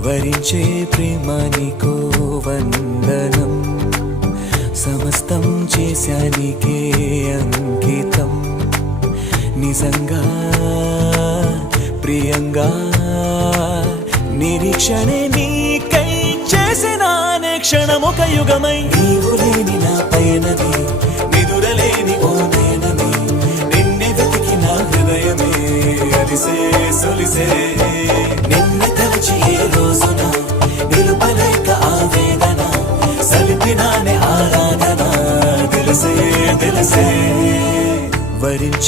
వరించే ప్రేమ నీకో వందనం, సమస్తం చేశానికే అంకితం. నిజంగా ప్రియంగా నిరీక్షణే నీకై చేసిన క్షణమొక యుగమై, నీవు లేని నా పయనమే నిదురలేని ఓ నయనమే, నిన్నే వెతికి నా హృదయమే అలిసే సొలిసే. నిన్ను తలచి ఏ రోజున నిలుపలేక ఆవేదన, సలిపినానే ఆరాధన తెలిసే తెలిసే. వరించి